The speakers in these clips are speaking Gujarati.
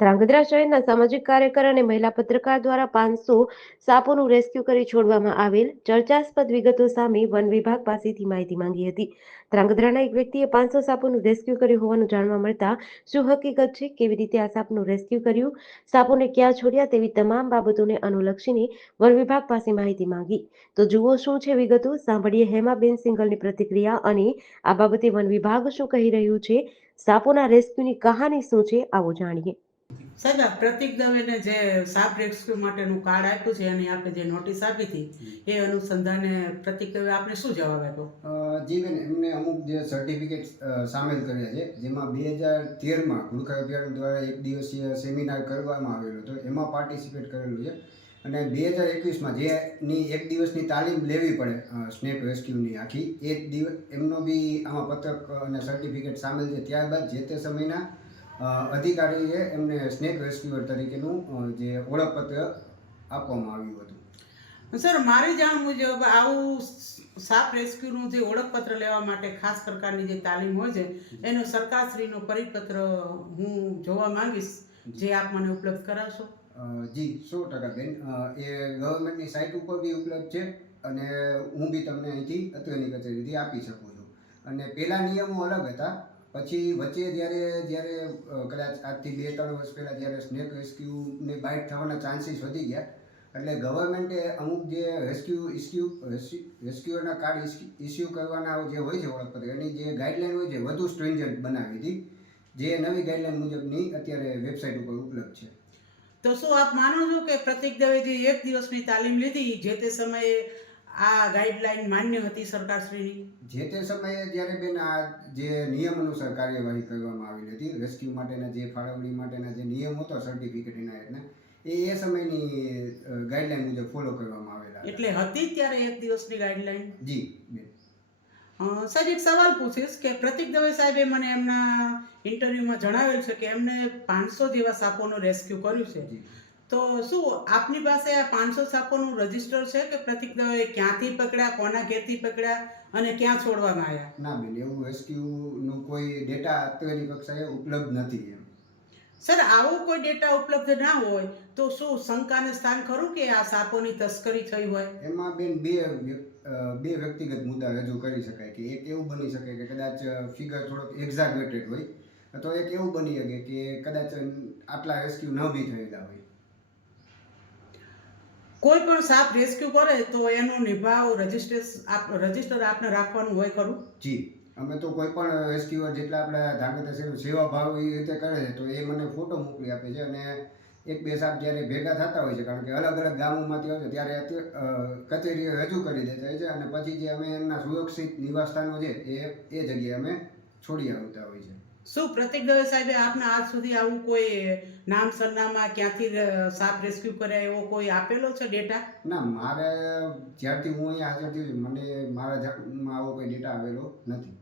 ધ્રાંગધ્રા શહેરના સામાજિક કાર્યકર અને મહિલા પત્રકાર દ્વારા પાંચસો સાપોનું રેસ્ક્યુ કરી છોડવામાં આવેલ ચર્ચાસ્પદ વિગતો સામે વન વિભાગ પાસેથી માહિતી માંગી હતી. ધ્રાંગધ્રાના એક વ્યક્તિએ પાંચસો સાપોનું રેસ્ક્યુ કર્યું હોવાનું જાણવા મળતા શું હકીકત છે? કેવી રીતે આ સાપનું રેસ્ક્યુ કર્યું? સાપોને ક્યાં છોડ્યા તેવી તમામ બાબતોને અનુલક્ષીને વન વિભાગ પાસે માહિતી માંગી. તો જુઓ શું છે વિગતો. સાંભળીએ હેમાબેન સિંગલની પ્રતિક્રિયા અને આ બાબતે વન વિભાગ શું કહી રહ્યું છે? સાપોના રેસ્ક્યુની કહાની શું છે? આવો જાણીએ. સાહેબ આ પ્રતિક દવેને જે સાપ રેસ્ક્યુ માટેનું કાર્ડ આપ્યું છે એની આપણે જે નોટિસ આપી હતી એ અનુસંધાને પ્રતિક દવે આપણે શું જવાબ આપ્યો? જી બેન એમને અમુક જે સર્ટિફિકેટ સામેલ કર્યા છે જેમાં બે હજાર તેરમાં ગુરખા અભિયાન દ્વારા એક દિવસીય સેમિનાર કરવામાં આવેલો હતો એમાં પાર્ટિસિપેટ કરેલું છે. અને બે હજાર એકવીસમાં જેની એક દિવસની તાલીમ લેવી પડે સ્નેક રેસ્ક્યુની આખી એ દિવસ એમનો બી આમાં પત્રક અને સર્ટિફિકેટ સામેલ છે ત્યારબાદ જે તે સમયના અધિકારીએ એમને સ્નેક રેસ્ક્યુઅર તરીકેનું જે ઓળખપત્ર આપવામાં આવ્યું હતું. સર મારી જાણ મુજબ આવું સાપ રેસ્ક્યુનું જે ઓળખપત્ર લેવા માટે ખાસ પ્રકારની જે તાલીમ હોય છે એનો સરકારશ્રીનો પરિપત્ર હું જોવા માંગીશ. જે. આપ મને ઉપલબ્ધ કરાવશો? જી સો ટકા બેન. એ ગવર્મેન્ટની સાઇટ ઉપર બી ઉપલબ્ધ છે અને હું બી તમને અહીંથી અત્રેની કચેરીથી આપી શકું છું. અને પહેલાં નિયમો અલગ હતા. પછી વચ્ચે જ્યારે જ્યારે કદાચ આજથી બે ત્રણ વર્ષ પહેલાં જ્યારે સ્નેક રેસ્ક્યુને બાઇટ થવાના ચાન્સીસ વધી ગયા, એટલે ગવર્મેન્ટે અમુક જે રેસ્ક્યુ ઇસ્યુ રેસ્ક્યુઅરના કાર્ડ ઇસ્યુ કરવાના જે હોય છે ઓળખપત્ર, એની જે ગાઈડલાઇન હોય છે, વધુ સ્ટ્રિન્જન્ટ બનાવી હતી, જે નવી ગાઈડલાઇન મુજબની અત્યારે વેબસાઇટ ઉપર ઉપલબ્ધ છે. તો શું આપ માનો છો કે પ્રતિક દવેજી એક દિવસની તાલીમ લીધી, જે તે સમયે આ ગાઈડલાઈન માન્ય હતી સરકારશ્રીની? જે તે સમયે જ્યારે બેન આ જે નિયમ અનુસાર કાર્યવાહી કરવામાં આવેલી હતી રેસ્ક્યુ માટેના જે ફાળવણી માટેના જે નિયમ હતો સર્ટિફિકેટ એના એ એ સમયની ગાઈડલાઈન મુજબ ફોલો કરવામાં આવેલા એટલે હતી ત્યારે એક દિવસની ગાઈડલાઈન? જી બેન. સાહેબ એક સવાલ પૂછીશ કે પ્રતિક દવે સાહેબે મને એમના ઇન્ટરવ્યુમાં જણાવેલ છે કે એમને પાંચસો જેવા સાપોનું રેસ્ક્યુ કર્યું છે. જી. તો શું આપની પાસે આ પાંચસો સાપોનું રજિસ્ટર છે કે પ્રતિક દવે ક્યાંથી પકડ્યા કોના ઘેરથી પકડ્યા અને ક્યાં છોડવામાં આવ્યા? ના બેન એવું એસક્યુનું કોઈ ડેટા અત્યારની કક્ષાએ ઉપલબ્ધ નથી એમ. સર આવો કોઈ ડેટા ઉપલબ્ધ ના હોય તો શું શંકાને સ્થાન ખરું કે આ સાપોની તસ્કરી થઈ હોય? એમાં બેન બે બે વ્યક્તિગત મુદ્દા રજૂ કરી શકાય કે એક એવું બની શકે કે કદાચ ફિગર થોડોક એક્ઝાગરેટેડ હોય અથવા એક એવું બની શકે કે કદાચ આટલા રેસ્ક્યુ ન બી થયેલા હોય. કોઈ પણ સાપ રેસ્ક્યુ કરે તો એનો નિભાવ રજિસ્ટ્રેશન રજિસ્ટર આપને રાખવાનું હોય ખરું? જી. અમે તો કોઈ પણ રેસ્ક્યુઅર જેટલા આપણા ધામેતા સેવા ભાવ એ રીતે કરે છે તો એ મને ફોટો મોકલી આપે છે અને એક બે સાપ જ્યારે ભેગા થતા હોય છે કારણ કે અલગ અલગ ગામોમાંથી હોય છે ત્યારે કચેરીએ રજૂ કરી દેતા હોય છે અને પછી જે અમે એમના સુરક્ષિત નિવાસસ્થાનો છે એ એ જગ્યાએ અમે છોડી આવતા હોય છે. શું પ્રતિક દવે સાહેબે આપને આજ સુધી આવું કોઈ નામ સરનામા ક્યાંથી સાપ રેસ્ક્યુ કર્યા એવો કોઈ આપેલો છે ડેટા ના મારે જ્યારથી હું અહીંયા હાજર થયો મને મારા જાણમાં આવો કોઈ ડેટા આવેલો નથી.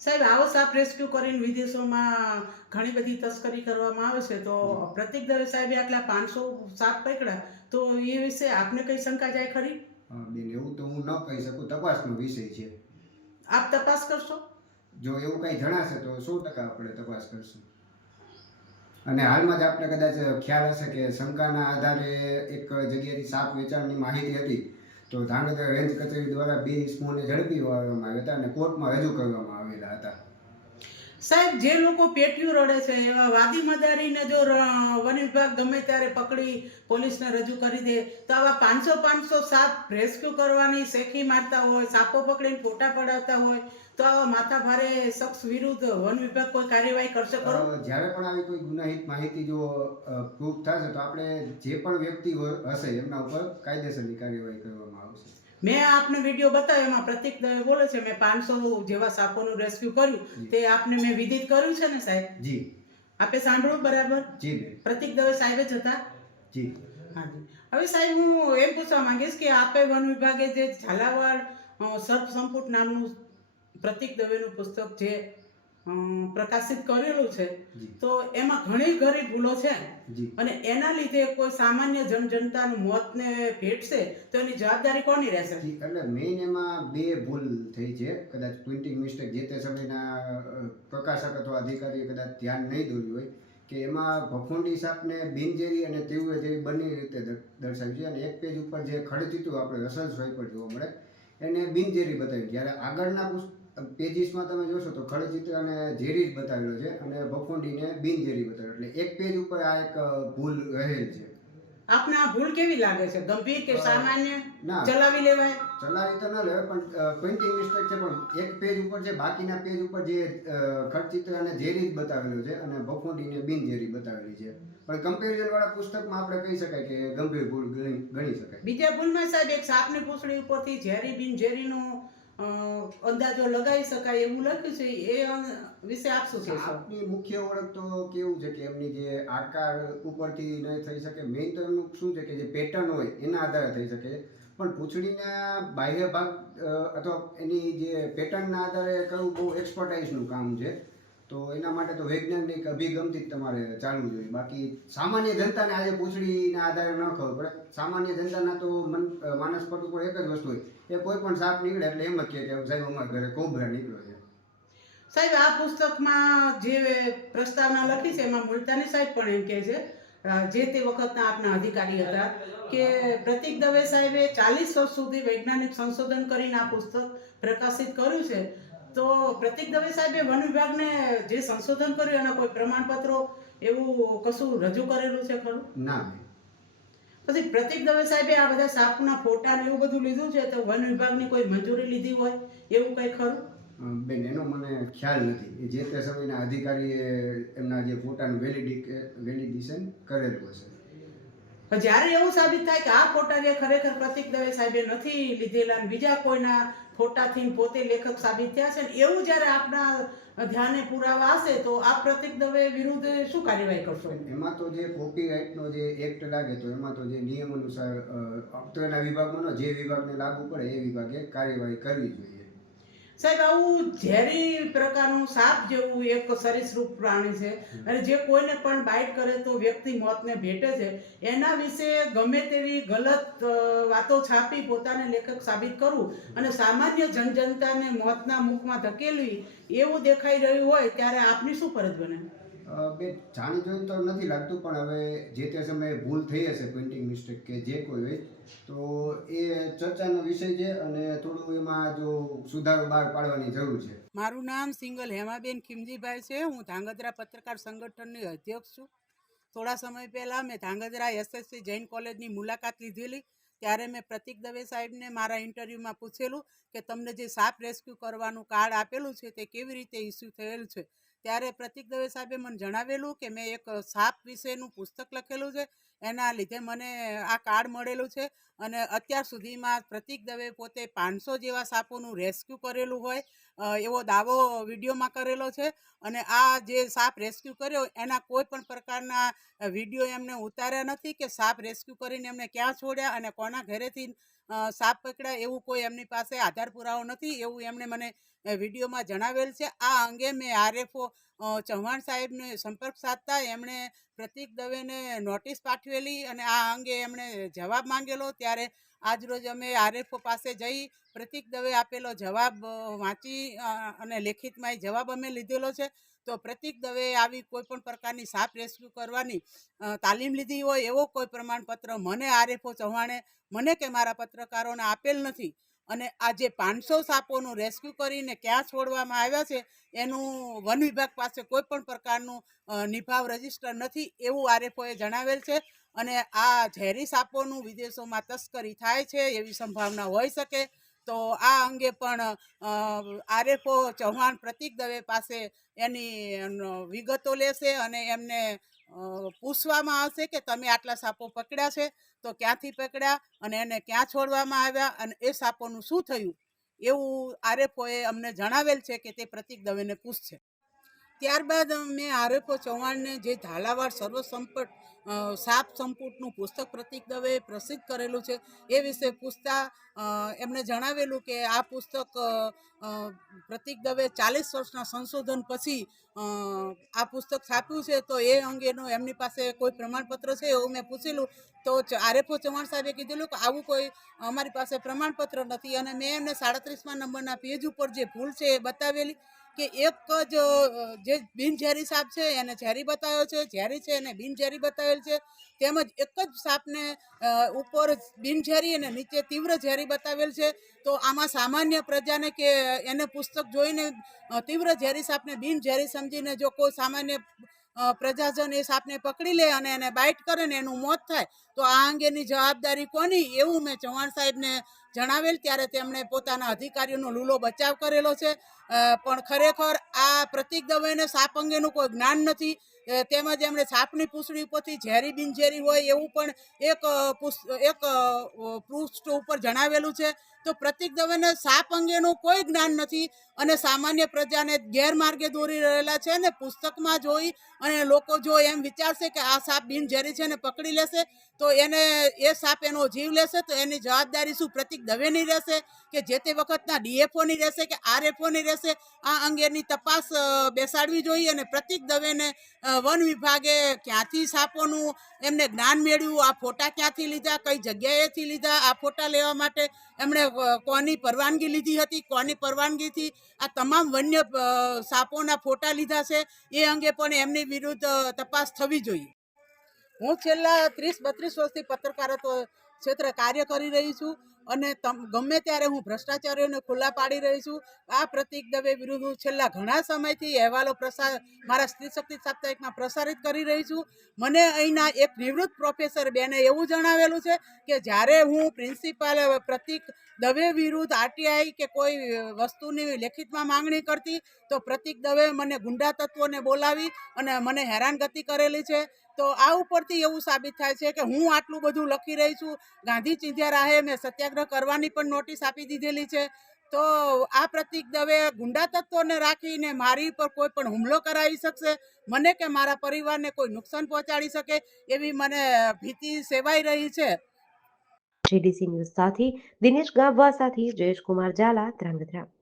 સાહેબ આવો સાપ રેસ્ક્યુ કરીને વિદેશોમાં ઘણી બધી તસ્કરી કરવામાં આવે છે તો પ્રતિક દવે સાહેબે આટલા પાંચસો સાપ પકડ્યા તો એ વિશે આપને કઈ શંકા જાય ખરી? બેન એવું તો હું ન કહી શકું તપાસનો વિષય છે. આપ તપાસ કરશો? જો એવું કંઈ જણાશે તો સો ટકા આપણે તપાસ કરશું. અને હાલમાં જ આપણે કદાચ ખ્યાલ હશે કે શંકાના આધારે એક જગ્યાએથી સાપ વેચાણની માહિતી હતી. તો ધાંગધ્રા રેન્જ કચેરી દ્વારા બે ઇસમોને ઝડપી વાળવામાં આવ્યા હતા અને કોર્ટમાં રજૂ કરવામાં આવેલા હતા. સાહેબ, જે લોકો પેટીયું રડે છે, એવા વાદી મદારીને જો વન વિભાગ ગમે ત્યારે પકડી પોલીસને રજૂ કરી દે, તો આવા પાંચસો પાંચસો સાપ રેસ્ક્યુ કરવાની શેખી મારતા હોય, સાપો પકડીને ફોટા પડાવતા હોય, તો આવા માથા ભારે શખ્સ વિરુદ્ધ વન વિભાગ કોઈ કાર્યવાહી કરશે ખરો? જ્યારે પણ આવી કોઈ ગુનાહિત માહિતી જો પ્રૂફ થશે, તો આપણે જે પણ વ્યક્તિ હશે, એમના ઉપર કાયદેસરની કાર્યવાહી આવશે મેં આપને વીડિયો બતાવ્યો એમાં પ્રતિક દવે બોલે છે મેં પાંચસો જેવા સાપોનું રેસ્ક્યુ કર્યું. તે આપને મેં વિદિત કર્યું છે ને સાહેબ? જી. આપે સાંભળ્યું બરાબર? જી પ્રતિક દવે સાહેબ જ હતા? જી. હા હવે સાહેબ હું એમ પૂછવા માંગીશ કે આપે વન વિભાગે જે ઝાલાવાડ સર્પ સંપુટ નામનું પ્રતિક દવેનું પુસ્તક જે પ્રકાશિત કરેલું છે. તો એમાં ઘણી ઘણી ભૂલો છે. અને એના લીધે કોઈ સામાન્ય જન જનતાનું મોતને ભેટશે તો એની જવાબદારી કોની રહેશે? એટલે મેઇન એમાં બે ભૂલ થઈ છે. કદાચ પ્રિન્ટિંગ મિસ્ટેક જે તે સમયના પ્રકાશક અથવા અધિકારીએ કદાચ ધ્યાન નહીં દોર્યું હોય કે એમાં ભફુંડી સાપને બિનજેરી અને તીવ્ર જેવી બંને રીતે દર્શાવી છે. અને એક પેજ ઉપર જે ખડચિતું આપણે રસલ સ્વાઈપર જોવા મળે એને બિનઝેરી બતાવ્યું. જ્યારે આગળના પુસ્ત પેજીસમાં તમે જોશો તો ખડચિત્ર અને ઝેરી જ બતાવેલો છે અને ભફુંડીને બિનઝેરી બતાવેલો એટલે એક પેજ ઉપર આ એક ભૂલ રહેલ છે. આપને આ ભૂલ કેવી લાગે છે? ગંભીર કે સામાન્ય? ના. ચલાવી લેવાય? ચલાવી તો ન લેવાય પણ પ્રિન્ટિંગ મિસ્ટેક છે પણ એક પેજ ઉપર છે બાકીના પેજ ઉપર જે અ, ખડચિત્ર અને ઝેરી જ બતાવેલું છે અને ભફુંડીને બિનઝેરી બતાવેલી છે. પણ કમ્પેરિઝન વાળા પુસ્તકમાં આપણે કહી શકાય કે ગંભીર ભૂલ ગણી શકાય. બીજા ભૂલમાં સાહેબ એક સાપની પૂંછડી ઉપરથી ઝેરી બિન ઝેરીનો અ, અંદાજો લગાવી શકાય એવું લખ્યું છે એ વિશે આપ શું કહેશો? સાપની મુખ્ય ઓળખ તો કેવું છે કે એમની જે આકાર ઉપરથી નહીં થઈ શકે મેઇન તો એમનું શું છે કે જે પેટર્ન હોય એના આધારે થઈ શકે. છે પણ પૂંછડીના બાહ્ય ભાગ અથવા એની જે પેટર્નના આધારે કરવું બહુ એક્સપર્ટાઇઝનું કામ છે. તો એના માટે તો વૈજ્ઞાનિક અભિગમથી જ તમારે ચાલવું જોઈએ. બાકી સામાન્ય જનતાને આજે પૂંછડીના આધારે ન ખબર પડે. સામાન્ય જનતાના તો મન માનસ પર ઉપર એક જ વસ્તુ હોય. એ કોઈ પણ સાપ નીકળે એટલે એમ જ કહે કે સાહેબ, અમારા ઘરે કોબરા નીકળ્યો છે. સાહેબ, આ પુસ્તકમાં જે પ્રસ્તાવના લખી છે, એમાં મુલતાની સાહેબ પણ એમ કહે છે જે તે વખતના આપના અધિકારી હતા, કે પ્રતિક દવે સાહેબે ચાલીસ વર્ષ સુધી વૈજ્ઞાનિક સંશોધન કરીને આ પુસ્તક પ્રકાશિત કર્યું છે. તો પ્રતિક દવે સાહેબે વન વિભાગને જે સંશોધન કર્યું એના કોઈ પ્રમાણપત્રો એવું કશું રજૂ કરેલું છે ખરું? ના. પછી પ્રતિક દવે સાહેબે આ બધા સાપના ફોટા ને એવું બધું લીધું છે તો વન વિભાગની કોઈ મંજૂરી લીધી હોય એવું કંઈ ખરું? બેન એનો મને ખ્યાલ નથી. જે તે સમયના અધિકારીએ એમના જે ફોટાનું વેલિડિક વેલિડેશન કરેલું હશે. જ્યારે એવું સાબિત થાય કે આ ફોટા જે ખરેખર પ્રતિક દવે સાહેબે નથી લીધેલા બીજા કોઈના ફોટાથી પોતે લેખક સાબિત થયા છે ને એવું જ્યારે આપના ધ્યાને પુરાવા હશે તો આ પ્રતિક દવે વિરુદ્ધ શું કાર્યવાહી કરશો એમાં? તો જે કોપીરાઇટનો જે એક્ટ લાગે તો એમાં તો જે નિયમ અનુસાર તો એના વિભાગમાં જે વિભાગને લાગુ પડે એ વિભાગે કાર્યવાહી કરવી જોઈએ. સાહેબ આવું ઝેરી પ્રકારનું સાપ જેવું એક સરીસૃપ પ્રાણી છે અને જે કોઈને પણ બાઇટ કરે તો વ્યક્તિ મોતને ભેટે છે. એના વિશે ગમે તેવી ગલત વાતો છાપી પોતાને લેખક સાબિત કરવું અને સામાન્ય જનજનતાને મોતના મુખમાં ધકેલવી એવું દેખાઈ રહ્યું હોય ત્યારે આપની શું ફરજ બને? બે, જાણી જોઈ તો નથી લાગતું, પણ હવે જે તે સમયે ભૂલ થઈ હશે પેઇન્ટિંગ મિસ્ટેક કે જે કોઈ હોય, તો એ ચર્ચાનો વિષય છે અને થોડું એમાં જો સુધારો બહાર પાડવાની જરૂર છે. મારું નામ સિંગલ હેમાબેન ખીમજીભાઈ છે. હું ધાંગધ્રા પત્રકાર સંગઠનની અધ્યક્ષ છું. થોડા સમય પહેલાં મેં ધાંગધ્રા એસએસસી જૈન કોલેજની મુલાકાત લીધેલી. ત્યારે મેં પ્રતિક દવે સાહેબને મારા ઇન્ટરવ્યૂમાં પૂછેલું કે તમને જે સાપ રેસ્ક્યુ કરવાનું કાર્ડ આપેલું છે, તે કેવી રીતે ઇસ્યુ થયેલ છે? ત્યારે પ્રતિક દવે સાહેબે મને જણાવેલું કે મેં એક સાપ વિશેનું પુસ્તક લખેલું છે. એના લીધે મને આ કાર્ડ મળેલું છે અને અત્યાર સુધીમાં પ્રતિક દવે પોતે પાંચસો જેવા સાપોનું રેસ્ક્યુ કરેલું હોય એવો દાવો વિડીયોમાં કરેલો છે. અને આ જે સાપ રેસ્ક્યુ કર્યો એના કોઈ પણ પ્રકારના વીડિયો એમને ઉતાર્યા નથી કે સાપ રેસ્ક્યુ કરીને એમને ક્યાં છોડ્યા અને કોના ઘરેથી સાપ પકડ્યા એવું કોઈ એમની પાસે આધાર પુરાવો નથી એવું એમણે મને વિડીયોમાં જણાવેલ છે. આ અંગે મેં આરએફઓ ચૌહાણ સાહેબને સંપર્ક સાધતા એમણે પ્રતિક દવેને નોટિસ પાઠવેલી અને આ અંગે એમણે જવાબ માંગેલો. ત્યારે આજરોજ અમે આરએફઓ પાસે જઈ પ્રતિક દવે આપેલો જવાબ વાંચી અને લેખિતમાં જવાબ અમે લીધેલો છે. તો પ્રતિક દવે આવી કોઈ પણ પ્રકારની સાપ રેસ્ક્યુ કરવાની તાલીમ લીધી હોય એવો કોઈ પ્રમાણપત્ર મને આરએફઓ ચૌહાણે મને કે મારા પત્રકારોને આપેલ નથી. અને આ જે પાંચસો સાપોનું રેસ્ક્યુ કરીને ક્યાં છોડવામાં આવ્યા છે, એનું વન વિભાગ પાસે કોઈ પણ પ્રકારનું નિભાવ રજિસ્ટર નથી એવું આરએફઓએ જણાવેલ છે. અને આ ઝેરી સાપોનું વિદેશોમાં તસ્કરી થાય છે એવી સંભાવના હોઈ શકે. તો આ અંગે પણ આરએફઓ ચૌહાણ પ્રતિક દવે પાસે એની વિગતો લેશે અને એમને પૂછવામાં આવશે કે તમે આટલા સાપો પકડ્યા છે, તો ક્યાંથી પકડ્યા અને એને ક્યાં છોડવામાં આવ્યા અને એ સાપોનું શું થયું? એવું આરએફઓએ અમને જણાવેલ છે કે તે પ્રતિક દવેને પૂછશે. ત્યારબાદ મેં આરએફઓ ચૌહાણને જે ઝાલાવાડ સર્વસંપટ સાપ સંપુટનું પુસ્તક પ્રતિક દવે પ્રસિદ્ધ કરેલું છે, એ વિશે પૂછતા એમને જણાવેલું કે આ પુસ્તક પ્રતિક દવે ચાલીસ વર્ષના સંશોધન પછી આ પુસ્તક છાપ્યું છે, તો એ અંગેનું એમની પાસે કોઈ પ્રમાણપત્ર છે એવું મેં પૂછેલું. તો આરએફઓ ચૌહાણ સાહેબે કીધેલું કે આવું કોઈ અમારી પાસે પ્રમાણપત્ર નથી અને મેં એમને સાડત્રીસમાં નંબરના પેજ ઉપર જે ભૂલ છે એ બતાવેલી. કે એક જ જે બિનઝેરી સાપ છે એને ઝેરી બતાવ્યો છે, ઝેરી છે એને બિનઝેરી બતાવેલ છે. તેમજ એક જ સાપને ઉપર બિનઝેરી અને નીચે તીવ્ર ઝેરી બતાવેલ છે. તો આમાં સામાન્ય પ્રજાને કે એને પુસ્તક જોઈને તીવ્ર ઝેરી સાપને બિનઝેરી સમજીને જો કોઈ સામાન્ય પ્રજાજન એ સાપને પકડી લે અને એને બાઇટ કરે ને એનું મોત થાય, તો આ અંગેની જવાબદારી કોની? એવું મેં ચૌહાણ સાહેબને જણાવેલ ત્યારે તેમણે પોતાના અધિકારીઓનો લૂલો બચાવ કરેલો છે. પણ ખરેખર આ પ્રતિક દવેને સાપ અંગેનું કોઈ જ્ઞાન નથી. તેમજ એમણે સાપની પૂંછડી ઉપરથી ઝેરી બિનઝેરી હોય એવું પણ એક પૃષ્ઠ ઉપર જણાવેલું છે. તો પ્રતિક દવેને સાપ અંગેનું કોઈ જ્ઞાન નથી અને સામાન્ય પ્રજાને ગેરમાર્ગે દોરી રહેલા છે ને પુસ્તકમાં જોઈ અને લોકો જો એમ વિચારશે કે આ સાપ બિનઝેરી છે ને પકડી લેશે, તો એને, એ સાપ એનો જીવ લેશે, તો એની જવાબદારી શું પ્રતિક દવેની રહેશે કે જે તે વખતના ડીએફઓની રહેશે કે આરએફઓની રહેશે? આ અંગેની તપાસ બેસાડવી જોઈએ અને પ્રતિક દવેને વન વિભાગે ક્યાંથી સાપોનું એમને જ્ઞાન મેળવ્યું? આ ફોટા ક્યાંથી લીધા? કઈ જગ્યાએથી લીધા? આ ફોટા લેવા માટે એમણે કોની પરવાનગી લીધી હતી, કોની પરવાનગીથી આ તમામ વન્ય સાપોના ફોટા લીધા છે, એ અંગે પણ એમની વિરુદ્ધ તપાસ થવી જોઈએ. હું છેલ્લા ત્રીસ, બત્રીસ વર્ષથી પત્રકારત્વ ક્ષેત્રે કાર્ય કરી રહી છું. અને ગમે ત્યારે હું ભ્રષ્ટાચારીઓને ખુલ્લા પાડી રહી છું, આ પ્રતિક દવે વિરુદ્ધ હું છેલ્લા ઘણા સમયથી અહેવાલો પ્રસાર મારા સ્ત્રી શક્તિ સાપ્તાહિકમાં પ્રસારિત કરી રહી છું. મને અહીંના એક નિવૃત્ત પ્રોફેસર બેને એવું જણાવેલું છે કે જ્યારે હું પ્રિન્સિપાલ પ્રતિક દવે વિરુદ્ધ આરટીઆઈ કે કોઈ વસ્તુની લેખિતમાં માંગણી કરતી, તો પ્રતિક દવે મને ગુંડા તત્વોને બોલાવી અને મને હેરાનગતિ કરેલી છે. તો આ ઉપરથી એવું સાબિત થાય છે કે હું આટલું બધું લખી રહી છું, ગાંધી ચિંધ્યા રાહે મેં સત્યાગ્રહ કરવાની પણ નોટિસ આપી દીધેલી છે. તો આ પ્રતિક દવે ગુંડા તત્વોને રાખીને મારી પર કોઈ પણ હુમલો કરાવી શકશે, મને કે મારા પરિવારને કોઈ નુકસાન પહોંચાડી શકે એવી મને ભીતિ સેવાઈ રહી છે. જીડીસી ન્યૂઝ સાથે દિનેશ ગાબવા સાથે જયેશ કુમાર ઝાલા, ધ્રાંગધ્રા.